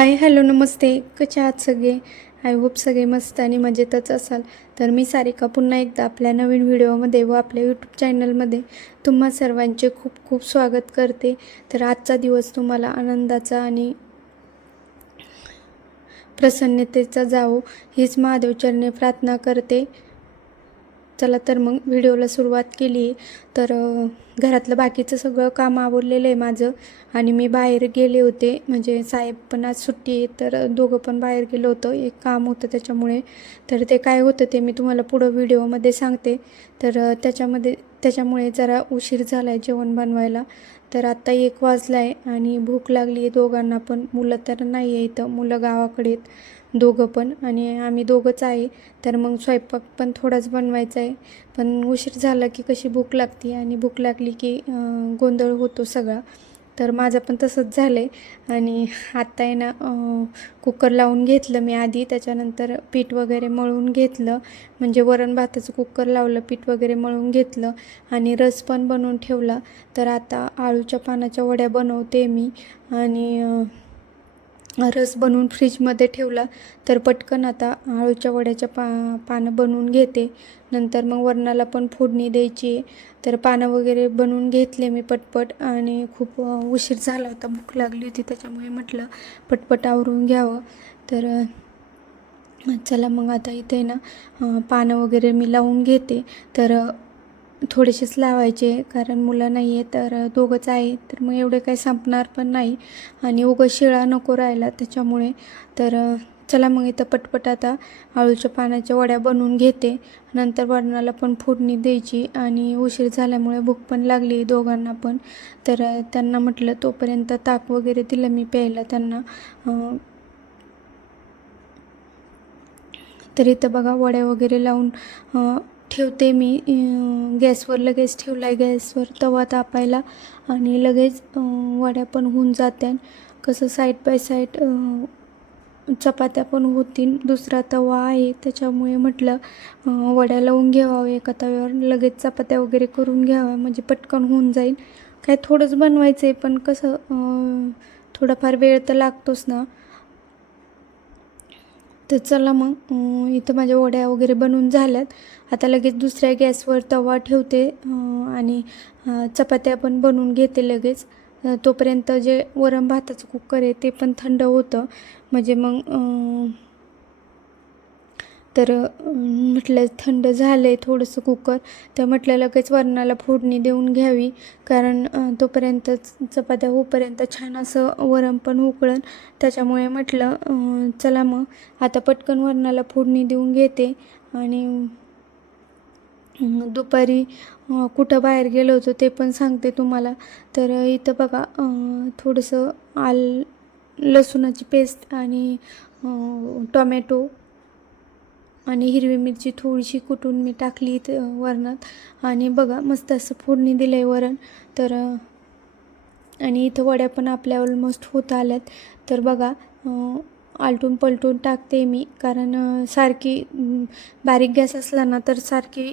Hi hello नमस्ते. कसे आहात सगळे? आय होप सगळे मस्त आणि मजेतच असाल. तर मी सारिका पुन्हा एकदा आपल्या नवीन व्हिडिओमध्ये व आपल्या यूट्यूब चॅनलमध्ये तुम्हा सर्वांचे खूप खूप स्वागत करते. तर आजचा दिवस तुम्हाला आनंदाचा आणि प्रसन्नतेचा जावो हीच महादेवचरणे प्रार्थना करते. चला तर मग व्हिडिओला सुरुवात केली. तर घरातलं बाकीचं सगळं काम आवरलेलं आहे माझं आणि मी बाहेर गेले होते. म्हणजे साहेब पण आज सुट्टी आहे तर दोघं पण बाहेर गेलो होतं. एक काम होतं त्याच्यामुळे. तर ते काय होतं ते मी तुम्हाला पुढं व्हिडिओमध्ये सांगते. तर त्याच्यामध्ये त्याच्यामुळे जरा उशीर झाला आहे जेवण बनवायला. तर आत्ता एक वाजला आहे आणि भूक लागली आहे दोघांना पण. मुलं तर नाही आहे इथं. मुलं गावाकडे आहेत. दोघं पण आणि आम्ही दोघंच आहे. तर मग स्वयंपाक पण थोडाच बनवायचा आहे. पण उशीर झाला की कशी भूक लागते आणि भूक लागली की गोंधळ होतो सगळा. तर माझं पण तसंच झालं आहे आणि आत्ता आहे ना कुकर लावून घेतलं मी आधी. त्याच्यानंतर पीठ वगैरे मळून घेतलं. म्हणजे वरण भाताचं कुकर लावलं पीठ वगैरे मळून घेतलं आणि रस पण बनवून ठेवला. तर आता आळूच्या पानाच्या वड्या बनवते मी. आणि रस बनवून फ्रीजमध्ये ठेवला तर पटकन आता आळूच्या वड्याच्या पा पानं बनवून घेते. नंतर मग वरणाला पण फोडणी द्यायची. आहे तर पानं वगैरे बनवून घेतले मी पटपट आणि खूप उशीर झाला होता. भूक लागली होती त्याच्यामुळे म्हटलं पटपट आवरून घ्यावं. तर चला मग आता इथे ना पानं वगैरे मी लावून घेते. तर थोडेसेच लावायचे कारण मुलं नाही आहे तर दोघंच आहे तर मग एवढे काही संपणार पण नाही. आणि उगं शिळा नको राहिला त्याच्यामुळे. तर चला मग इथं पटपट आता आळूच्या पानाच्या वड्या बनवून घेते. नंतर वरणाला पण फोडणी द्यायची आणि उशीर झाल्यामुळे भूक पण लागली दोघांना पण. तर त्यांना म्हटलं तोपर्यंत ताक वगैरे दिलं मी प्यायला त्यांना. तर इथं बघा वड्या वगैरे लावून ठेवते मी. गॅसवर लगेच ठेवला आहे गॅसवर तवा तापायला आणि लगेच वड्या पण होऊन जात्या. कसं साईड बाय साईड चपात्या पण होतील. दुसरा तवा आहे त्याच्यामुळे म्हटलं वड्या लावून घ्यावा एका तव्यावर. लगेच चपात्या वगैरे करून घ्याव्या म्हणजे पटकन होऊन जाईल. काय थोडंच बनवायचं आहे पण कसं थोडाफार वेळ तर लागतोच ना. तर चला मग इथं माझ्या वड्या वगैरे बनवून झाल्यात. आता लगेच दुसऱ्या गॅसवर तवा ठेवते आणि चपात्या पण बनवून घेते लगेच. तोपर्यंत जे वरण भाताचं कुकर आहे ते पण थंड होतं. म्हणजे मग तर म्हटलं थंड झालं आहे थोडंसं कुकर. तर म्हटलं लगेच वरणाला फोडणी देऊन घ्यावी. कारण तोपर्यंत चपात्या होईपर्यंत छान असं वरण पण उकळण. त्याच्यामुळे म्हटलं चला मग. आता पटकन वरणाला फोडणी देऊन घेते. आणि दुपारी कुठं बाहेर गेलो होतो ते पण सांगते तुम्हाला. तर इथं बघा थोडंसं आल लसूणाची पेस्ट आणि टोमॅटो आणि हिरवी मिरची थोडीशी कुटून मी टाकली इथं वरणात. आणि बघा मस्त असं फोडणी दिलं आहे वरण. तर आणि इथं वड्या पण आपल्या ऑलमोस्ट होत आल्यात. तर बघा आलटून पलटून टाकते मी. कारण सारखी बारीक गॅस असला ना तर सारखी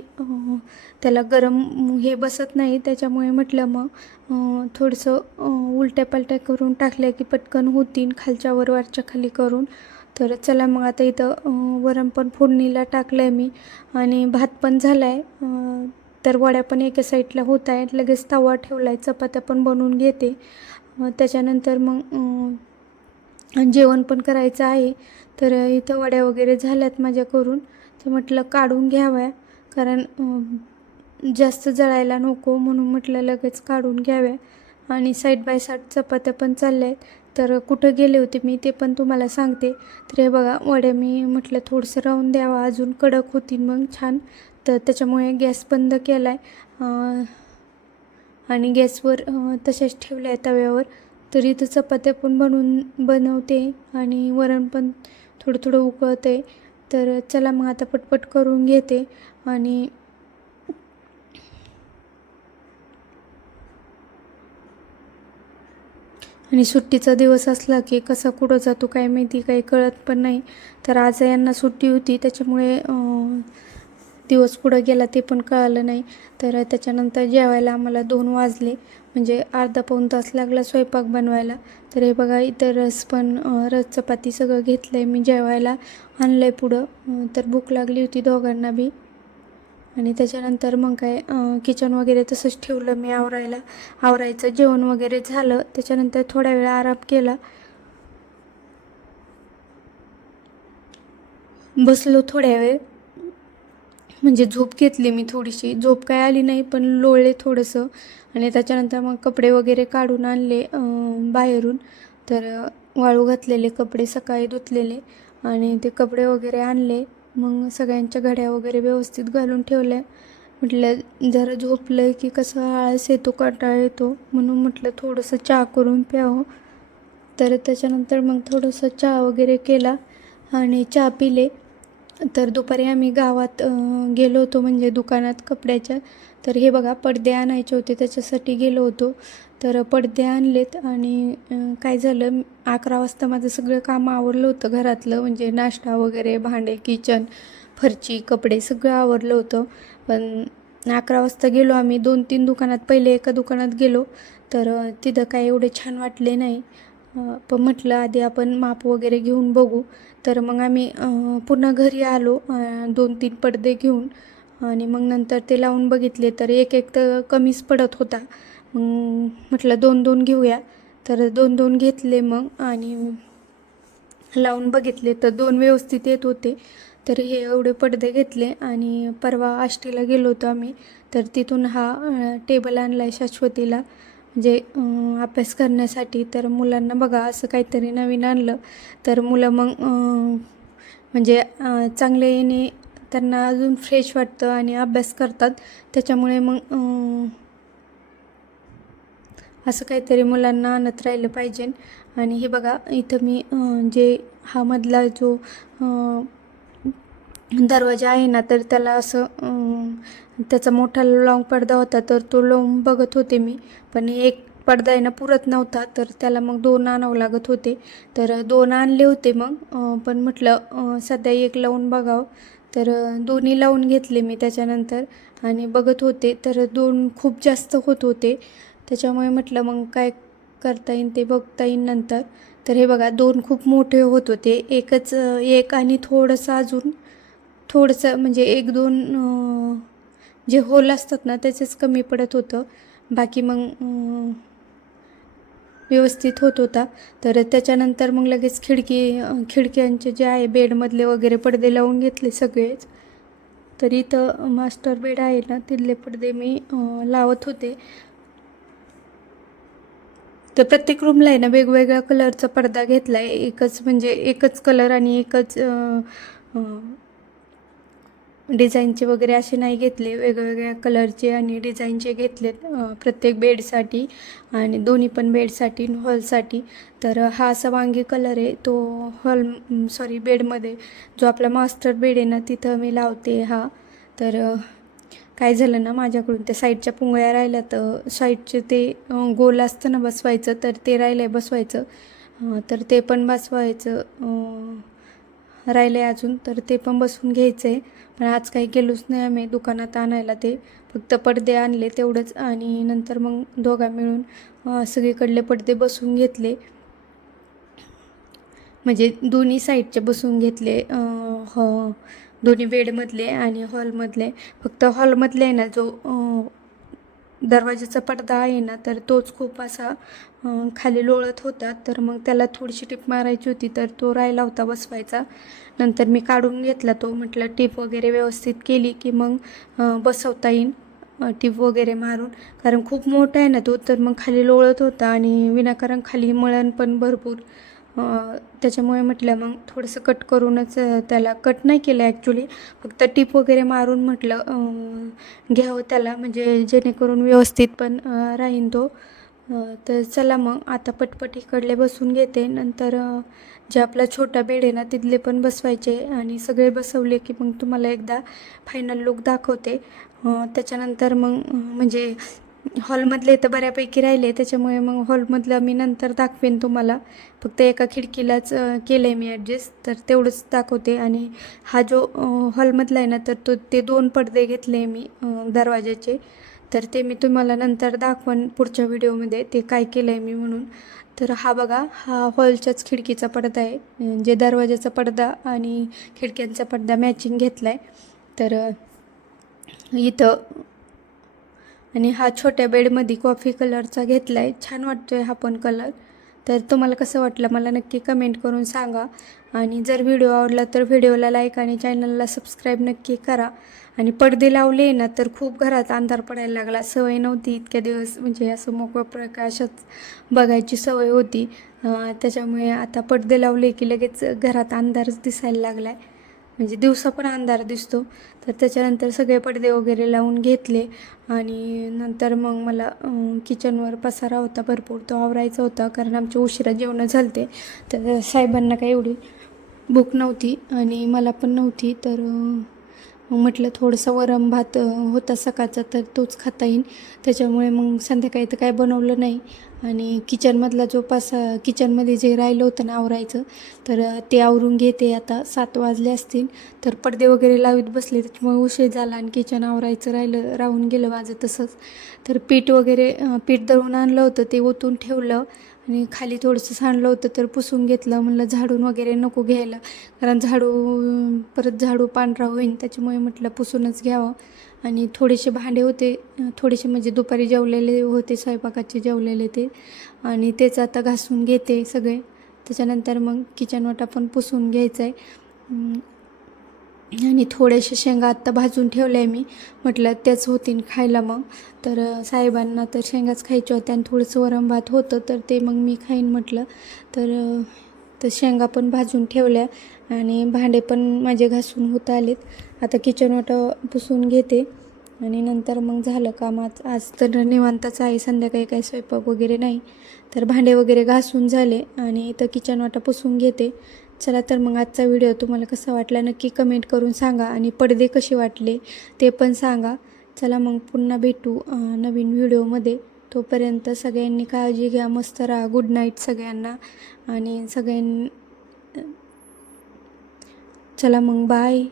त्याला गरम हे बसत नाही. त्याच्यामुळे म्हटलं मग थोडंसं उलट्या पलट्या करून टाकल्या की पटकन होतीन खालच्या वर वरच्या खाली करून. तर चला मग आता इथं वरण पण फोडणीला टाकलं आहे मी. आणि भात पण झाला आहे तर वड्या पण एका साईडला होत आहेत. लगेच तवा ठेवला आहे चपात्या पण बनवून घेते. त्याच्यानंतर मग जेवण पण करायचं आहे. तर इथं वड्या वगैरे झाल्यात माझ्या करून तर म्हटलं काढून घ्याव्या. कारण जास्त जळायला नको म्हणून म्हटलं लगेच काढून घ्याव्या. आणि साईड बाय साईड चपात्या पण चालल्या आहेत तर कुठं गेले होते मी ते पण तुम्हाला सांगते. तर हे बघा वड्या मी म्हटलं थोडंसं राहून द्यावा अजून कडक होतील मग छान. तर त्याच्यामुळे गॅस बंद केला आहे आणि गॅसवर तशाच ठेवल्या आहे तव्यावर. तर इथं चपात्या पण बनवून बनवते आणि वरण पण थोडं थोडं उकळते तर चला मग आता पटपट करून घेते. आणि आणि सुट्टीचा दिवस असला की कसा कुठं जातो काय माहिती काही कळत पण नाही. तर आज यांना सुट्टी होती त्याच्यामुळे दिवस कुठं गेला ते पण कळालं नाही. तर त्याच्यानंतर जेवायला आम्हाला दोन वाजले. म्हणजे अर्धा पाऊण तास लागला स्वयंपाक बनवायला. तर हे बघा इथं रस पण रस चपाती सगळं घेतलं आहे मी जेवायला. आणलं आहे पुढं तर भूक लागली होती दोघांना बी. आणि त्याच्यानंतर मग काय किचन वगैरे तसंच ठेवलं मी आवरायला. आवरायचं जेवण वगैरे झालं. त्याच्यानंतर थोड्या वेळ आराम केला. बसलो थोड्या वेळ. म्हणजे झोप घेतली मी थोडीशी. झोप काय आली नाही पण लोळले थोडंसं. आणि त्याच्यानंतर मग कपडे वगैरे काढून आणले बाहेरून. तर वाळू घातलेले कपडे सकाळी धुतलेले. आणि ते कपडे वगैरे आणले. मग सगळ्यांच्या घड्या वगैरे व्यवस्थित घालून ठेवल्या. म्हटलं जरा झोपलं की कसं आळस येतो कंटाळा येतो म्हणून म्हटलं थोडंसं चहा करून प्यावं. तर त्याच्यानंतर मग थोडंसं चहा वगैरे केला आणि चहा पिले. तर दुपारी आम्ही गावात गेलो होतो म्हणजे दुकानात कपड्याच्या. तर हे बघा पडदे आणायचे होते त्याच्यासाठी गेलो होतो. तर पडदे आणलेत आणि काय झालं अकरा वाजता माझं सगळं काम आवरलं होतं घरातलं. म्हणजे नाश्ता वगैरे भांडे किचन फरची कपडे सगळं आवरलं होतं. पण अकरा वाजता गेलो आम्ही. दोन तीन दुकानात पहिले एका दुकानात गेलो. तर तिथं काय एवढे छान वाटले नाही. पण म्हटलं आधी आपण माप वगैरे घेऊन बघू. तर मग आम्ही पुन्हा घरी आलो दोन तीन पडदे घेऊन. आणि मग नंतर ते लावून बघितले तर एक एक तर कमीच पडत होता. मग म्हटलं दोन दोन घेऊया. तर दोन दोन घेतले मग आणि लावून बघितले तर दोन व्यवस्थित येत होते. तर हे एवढे पडदे घेतले आणि परवा आष्टीला गेलो होतो आम्ही. तर तिथून हा टेबल आणला आहे शाश्वतीला. जे अभ्यास करण्यासाठी तर मुलांना बघा असं काहीतरी नवीन आणलं तर मुलं मग म्हणजे चांगले येणे त्यांना अजून फ्रेश वाटतं आणि अभ्यास करतात. त्याच्यामुळे मग असं काहीतरी मुलांना आणत राहिलं पाहिजे. आणि हे बघा इथं मी जे हा मधला जो दरवाजा आहे ना तर त्याला असं त्याचा मोठा लॉंग पडदा होता तर तो लावून बघत होते मी. पण एक पडदा आहे ना पुरत नव्हता तर त्याला मग दोन आणावं लागत होते. तर दोन आणले होते मग पण म्हटलं सध्या एक लावून बघावं. तर दोन्ही लावून घेतले मी त्याच्यानंतर. आणि बघत होते तर दोन खूप जास्त होत होते. त्याच्यामुळे म्हटलं मग काय करता येईल ते बघता येईल नंतर. तर हे बघा दोन खूप मोठे होत होते. एकच एक आणि थोडंसं अजून थोडंसं म्हणजे एक दोन जे होल असतात ना त्याचेच कमी पडत होतं. बाकी मग व्यवस्थित होत होता. तर त्याच्यानंतर मग लगेच खिडकी खिडक्यांचे जे आहे बेडमधले वगैरे पडदे लावून घेतले सगळेच. तर इथं मास्टर बेड आहे ना तिथले पडदे मी लावत होते. तर प्रत्येक रूमला आहे ना वेगवेगळ्या कलरचा पडदा घेतला आहे एकच म्हणजे एकच कलर आणि एकच डिझाईनचे वगैरे असे नाही घेतले. वेगवेगळ्या कलरचे आणि डिझाईनचे घेतलेत प्रत्येक बेडसाठी आणि दोन्ही पण बेडसाठी हॉलसाठी. तर हा असा वांगी कलर आहे. तो हॉल सॉरी बेडमध्ये जो आपला मास्टर बेड आहे ना तिथं मी लावते हा. तर काय झालं ना माझ्याकडून त्या साईडच्या पुंगळ्या राहिल्या तर साईडचे ते गोल असतं ना बसवायचं तर ते राहिलं आहे बसवायचं तर ते पण बसवायचं. राहिले अजून तर ते पण बसून घ्यायचं आहे पण आज काही गेलोच नाही आम्ही दुकानात आणायला ते. फक्त पडदे आणले तेवढंच आणि नंतर मग दोघा मिळून सगळीकडले पडदे बसून घेतले. म्हणजे दोन्ही साईडचे बसून घेतले अं, दोन्ही बेडमधले आणि हॉलमधले. फक्त हॉलमधले आहे ना जो दरवाजाचा पडदा आहे ना तर तोच खूप असा खाली लोळत होता. तर मग त्याला थोडीशी टीप मारायची होती तर तो राहिला होता बसवायचा. नंतर मी काढून घेतला तो म्हटलं टीप वगैरे व्यवस्थित केली की मग बसवता येईल टीप वगैरे मारून. कारण खूप मोठा आहे ना तो तर मग खाली लोळत होता आणि विनाकारण खाली मळण पण भरपूर त्याच्यामुळे म्हटलं मग थोडंसं कट करूनच त्याला कट नाही केलं ॲक्च्युली फक्त टीप वगैरे मारून म्हटलं घ्यावं त्याला. म्हणजे जेणेकरून व्यवस्थित पण राहीन तो. तर चला मग आता पटपट इकडले बसून घेते. नंतर जे आपला छोटा बेड आहे ना तिथले पण बसवायचे. आणि सगळे बसवले की मग तुम्हाला एकदा फायनल लुक दाखवते. त्याच्यानंतर मग म्हणजे हॉलमधले तर बऱ्यापैकी राहिले त्याच्यामुळे मग हॉलमधलं मी नंतर दाखवेन तुम्हाला. फक्त एका खिडकीलाच केलं आहे मी ॲडजस्ट तर तेवढंच दाखवते. आणि हा जो हॉलमधला आहे ना तर तो ते दोन पडदे घेतले मी दरवाजाचे तर ते मी तुम्हाला नंतर दाखवन पुढच्या व्हिडिओमध्ये ते काय केलं आहे मी म्हणून. तर हा बघा हा हॉलच्याच खिडकीचा पडदा आहे. म्हणजे जे दरवाजाचा पडदा आणि खिडक्यांचा पडदा मॅचिंग घेतला आहे तर इथं आणि हा छोट्या बेडमध्ये कॉफी कलरचा घेतला आहे छान वाटतो आहे हा पण कलर तर तुम्हाला कसं वाटलं मला नक्की कमेंट करून सांगा. आणि जर व्हिडिओ आवडला तर व्हिडिओला लाईक आणि चॅनलला सबस्क्राईब नक्की करा. आणि पडदे लावले ना तर खूप घरात अंधार पडायला लागला. सवय नव्हती इतक्या दिवस म्हणजे असं मोकळं प्रकाशात बघायची सवय होती. त्याच्यामुळे आता पडदे लावले की लगेच घरात अंधारच दिसायला लागला आहे म्हणजे दिवसा पण अंधार दिसतो. तर त्याच्यानंतर सगळे पडदे वगैरे लावून घेतले. आणि नंतर मग मला किचनवर पसारा होता भरपूर. तो आवरायचा होता कारण आमच्या उशिरा जेवणं झालते. तर साहेबांना काही एवढी भूक नव्हती आणि मला पण नव्हती. तर मग म्हटलं थोडंसं वरम भात होता सकाळचा तर तोच खाता येईल त्याच्यामुळे मग संध्याकाळी तर काय बनवलं नाही. आणि किचनमधला जो पासा किचनमध्ये जे राहिलं होतं ना आवरायचं तर ते आवरून घेते. आता सात वाजले असतील तर पडदे वगैरे लावीत बसले. त्याच्यामुळे उशीर झाला आणि किचन आवरायचं राहिलं राहून गेलं माझं तसंच. तर पीठ वगैरे पीठ दळून आणलं होतं ते ओतून ठेवलं. आणि खाली थोडंसं सांडलं होतं तर पुसून घेतलं. म्हणलं झाडून वगैरे नको घ्यायला कारण झाडू परत झाडू पांढरा होईल त्याच्यामुळे म्हटलं पुसूनच घ्यावं. आणि थोडेसे भांडे होते थोडेसे म्हणजे दुपारी जेवलेले होते स्वयंपाकाचे जेवलेले ते. आणि तेच आता घासून घेते सगळे. त्याच्यानंतर मग किचन वाटा पण पुसून घ्यायचं आहे आणि थोडेसे शेंगा आत्ता भाजून ठेवल्या आहे मी. म्हटलं त्याच होतीन खायला मग. तर साहेबांना तर शेंगाच खायच्या होत्या आणि थोडंसं वरम भात होतं तर ते मग मी खाईन म्हटलं. तर तर शेंगा पण भाजून ठेवल्या आणि भांडे पण माझे घासून होत आलेत. आता किचन वाटा पुसून घेते आणि नंतर मग झालं काम. आज आज तर निवांतच आहे. संध्याकाळी काही स्वयंपाक वगैरे नाही. तर भांडे वगैरे घासून झाले आणि इथं किचन वाटा पुसून घेते. चला तर मग आजचा व्हिडिओ तुम्हाला कसा वाटला नक्की कमेंट करून सांगा आणि पडदे कसे वाटले ते पण सांगा. चला मग पुन्हा भेटू नवीन व्हिडिओमध्ये तोपर्यंत सगळ्यांनी काळजी घ्या मस्त राहा. गुड नाईट सगळ्यांना. आणि सगळ्यां चला मग बाय